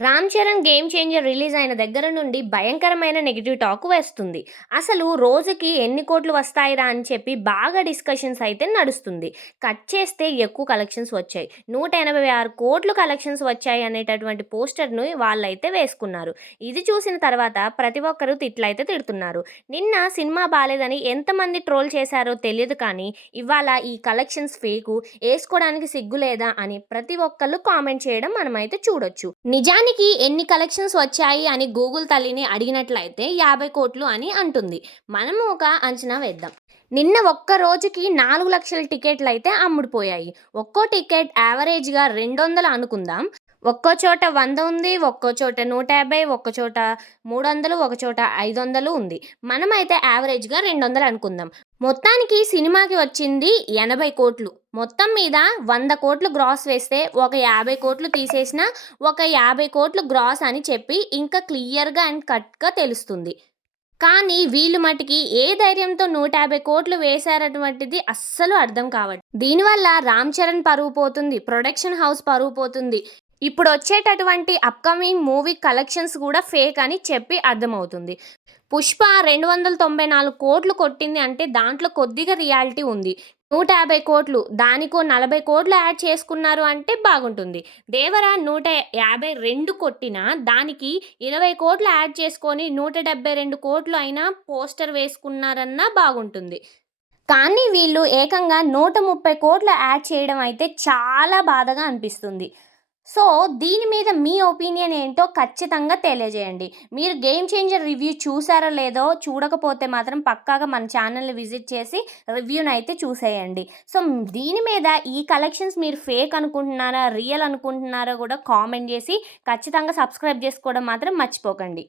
Ram Charan 'game changer' release అయిన దగ్గర నుండి భయంకరమైన నెగెటివ్ టాక్ వస్తుంది. అసలు రోజుకి ఎన్ని కోట్లు వస్తాయిరా అని చెప్పి బాగా డిస్కషన్స్ అయితే నడుస్తుంది. కట్ చేస్తే ఎక్కువ కలెక్షన్స్ వచ్చాయి. 186 కోట్లు కలెక్షన్స్ వచ్చాయి అనేటటువంటి పోస్టర్‌ను వాళ్ళైతే వేసుకున్నారు. ఇది చూసిన తర్వాత ప్రతి ఒక్కరు తిట్లయితే తిడుతున్నారు. నిన్న సినిమా బాలేదని ఎంతమంది ట్రోల్ చేశారో తెలియదు కానీ, ఇవాళ ఈ కలెక్షన్స్ ఫేకు, ఏసుకోవడానికి సిగ్గు లేదా అని ప్రతి ఒక్కళ్ళు కామెంట్ చేయడం మనమైతే చూడొచ్చు. నిజానికి ఎన్ని కలెక్షన్స్ వచ్చాయి అని గూగుల్ తల్లిని అడిగినట్లయితే 50 కోట్లు అని అంటుంది. మనము ఒక అంచనా వేద్దాం. నిన్న ఒక్క రోజుకి 4 లక్షల టికెట్లయితే అమ్ముడుపోయాయి. ఒక్కో టికెట్ యావరేజ్‌గా 200 అనుకుందాం. ఒక్కో చోట 100 ఉంది, ఒక్కో చోట 150, ఒక్క చోట 300, ఒక చోట 500 ఉంది. మనమైతే యావరేజ్‌గా 200 అనుకుందాం. మొత్తానికి సినిమాకి వచ్చింది 80 కోట్లు. మొత్తం మీద 100 కోట్లు గ్రాస్ వేస్తే ఒక 50 కోట్లు తీసేసినా ఒక 50 కోట్లు గ్రాస్ అని చెప్పి ఇంకా క్లియర్‌గా అండ్ కట్‌గా తెలుస్తుంది. కానీ వీళ్ళు మటికి ఏ ధైర్యంతో 150 కోట్లు వేశారటువంటిది అస్సలు అర్థం కావట్లేదు. దీనివల్ల రామ్ చరణ్ పరువు పోతుంది, ప్రొడక్షన్ హౌస్ పరువు పోతుంది. ఇప్పుడు వచ్చేటటువంటి అప్కమింగ్ మూవీ కలెక్షన్స్ కూడా ఫేక్ అని చెప్పి అర్థమవుతుంది. పుష్ప 294 కోట్లు కొట్టింది అంటే దాంట్లో కొద్దిగా రియాలిటీ ఉంది. 150 కోట్లు దానికో 40 కోట్లు యాడ్ చేసుకున్నారు అంటే బాగుంటుంది. దేవర 152 కొట్టినా దానికి 20 కోట్లు యాడ్ చేసుకొని 172 కోట్లు అయినా పోస్టర్ వేసుకున్నారన్నా బాగుంటుంది. కానీ వీళ్ళు ఏకంగా 130 కోట్లు యాడ్ చేయడం అయితే చాలా బాధగా అనిపిస్తుంది. సో, దీని మీద మీ ఒపీనియన్ ఏంటో ఖచ్చితంగా తెలియజేయండి. మీరు 'గేమ్ చేంజర్' రివ్యూ చూసారో లేదో, చూడకపోతే మాత్రం పక్కాగా మన ఛానల్‌ని విజిట్ చేసి రివ్యూనైతే చూసేయండి. సో, దీని మీద ఈ కలెక్షన్స్ మీరు ఫేక్ అనుకుంటున్నారా, రియల్ అనుకుంటున్నారో కూడా కామెంట్ చేసి ఖచ్చితంగా సబ్స్క్రైబ్ చేసుకోవడం మాత్రం మర్చిపోకండి.